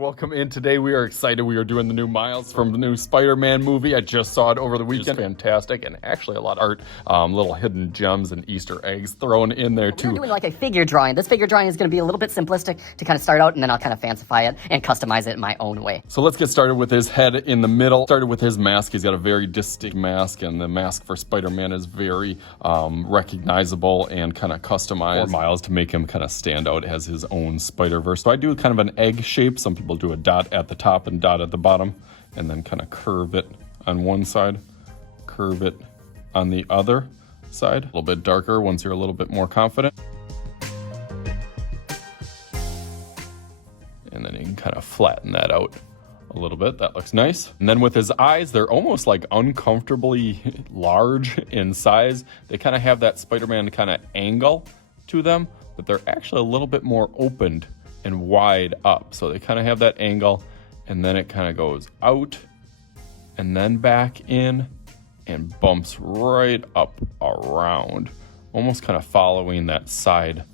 welcome in. Today we are excited. We are doing the new Miles from the new Spider-Man movie. I just saw it over the weekend. Fantastic, and actually a lot of art, little hidden gems and Easter eggs thrown in there too. We're doing like a figure drawing. This figure drawing is going to be a little bit simplistic to kind of start out, and then I'll kind of fancify it and customize it in my own way. So let's get started with his head in the middle. Started with his mask. He's got a very distinct mask, and the mask for Spider-Man is very recognizable and kind of customized for Miles to make him kind of stand out as his own Spider-Verse. So I do kind of an egg shape. Some people do a dot at the top and dot at the bottom, and then kind of curve it on one side, curve it on the other side. A little bit darker once you're a little bit more confident. And then you can kind of flatten that out a little bit. That looks nice. And then with his eyes, they're almost like uncomfortably large in size. They kind of have that Spider-Man kind of angle to them, but they're actually a little bit more opened and wide up. So they kind of have that angle, and then it kind of goes out and then back in and bumps right up around, almost kind of following that side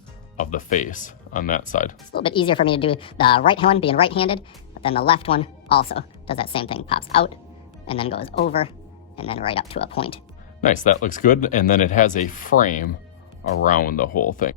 of the face on that side. It's a little bit easier for me to do the right one being right-handed, but then the left one also does that same thing, pops out and then goes over and then right up to a point. Nice, that looks good. And then it has a frame around the whole thing.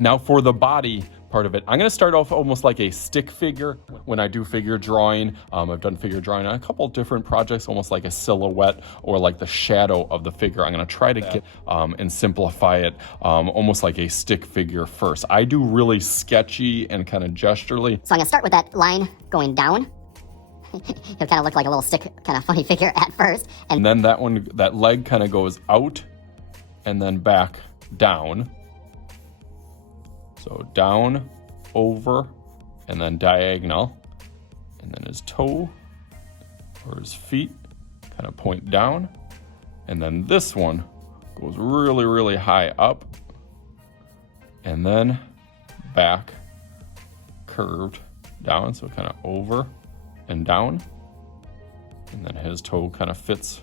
Now for the body part of it, I'm gonna start off almost like a stick figure. When I do figure drawing, I've done figure drawing on a couple different projects, almost like a silhouette or like the shadow of the figure. I'm gonna try to get and simplify it almost like a stick figure first. I do really sketchy and kind of gesturally. So I'm gonna start with that line going down. He'll kind of look like a little stick, kind of funny figure at first. And then that leg kind of goes out and then back down. So down, over, and then diagonal. And then his toe or his feet kind of point down. And then this one goes really, really high up. And then back, curved down. So kind of over and down. And then his toe kind of fits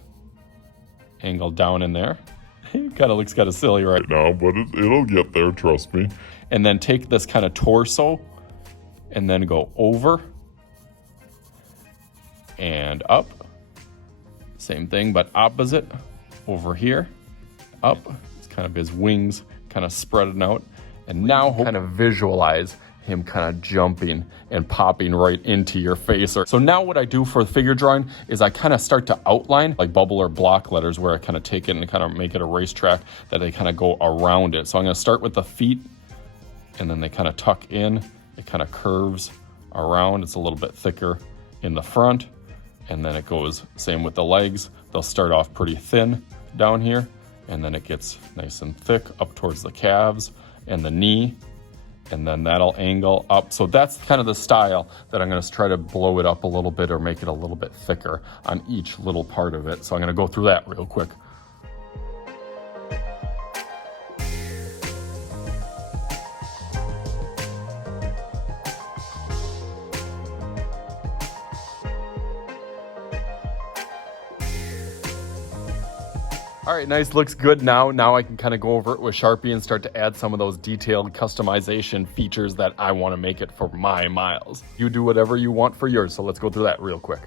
angled down in there. It kind of looks kind of silly right now, but it'll get there, trust me. And then take this kind of torso and then go over and up. Same thing, but opposite. Over here, up. It's kind of his wings kind of spreading out. And now kind of visualize him kind of jumping and popping right into your face. So now what I do for the figure drawing is I kind of start to outline like bubble or block letters, where I kind of take it and kind of make it a racetrack that they kind of go around it. So I'm going to start with the feet, and then they kind of tuck in. It kind of curves around. It's a little bit thicker in the front, and then it goes same with the legs. They'll start off pretty thin down here, and then it gets nice and thick up towards the calves and the knee. And then that'll angle up. So that's kind of the style that I'm going to try to blow it up a little bit or make it a little bit thicker on each little part of it. So I'm going to go through that real quick. All right, nice, looks good now. Now I can kind of go over it with Sharpie and start to add some of those detailed customization features that I want to make it for my Miles. You do whatever you want for yours, so let's go through that real quick.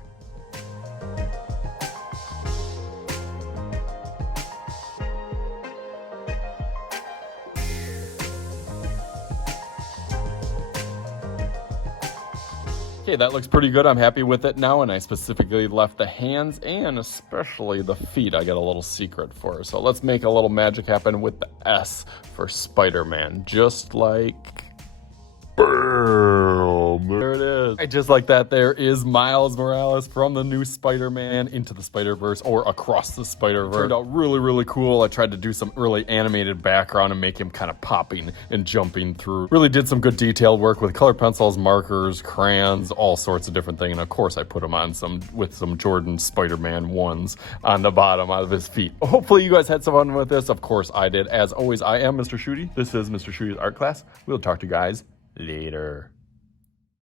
Okay, that looks pretty good. I'm happy with it now, and I specifically left the hands and especially the feet. I got a little secret for her. So let's make a little magic happen with the S for Spider-Man, just like... Boom! There it is. Right, just like that, there is Miles Morales from the new Spider-Man into the Spider-Verse, or across the Spider-Verse. Turned out really, really cool. I tried to do some really animated background and make him kind of popping and jumping through. Really did some good detailed work with color pencils, markers, crayons, all sorts of different things. And of course, I put him on with some Jordan Spider-Man ones on the bottom of his feet. Hopefully you guys had some fun with this. Of course I did. As always, I am Mr. Shooty. This is Mr. Shooty's art class. We'll talk to you guys later.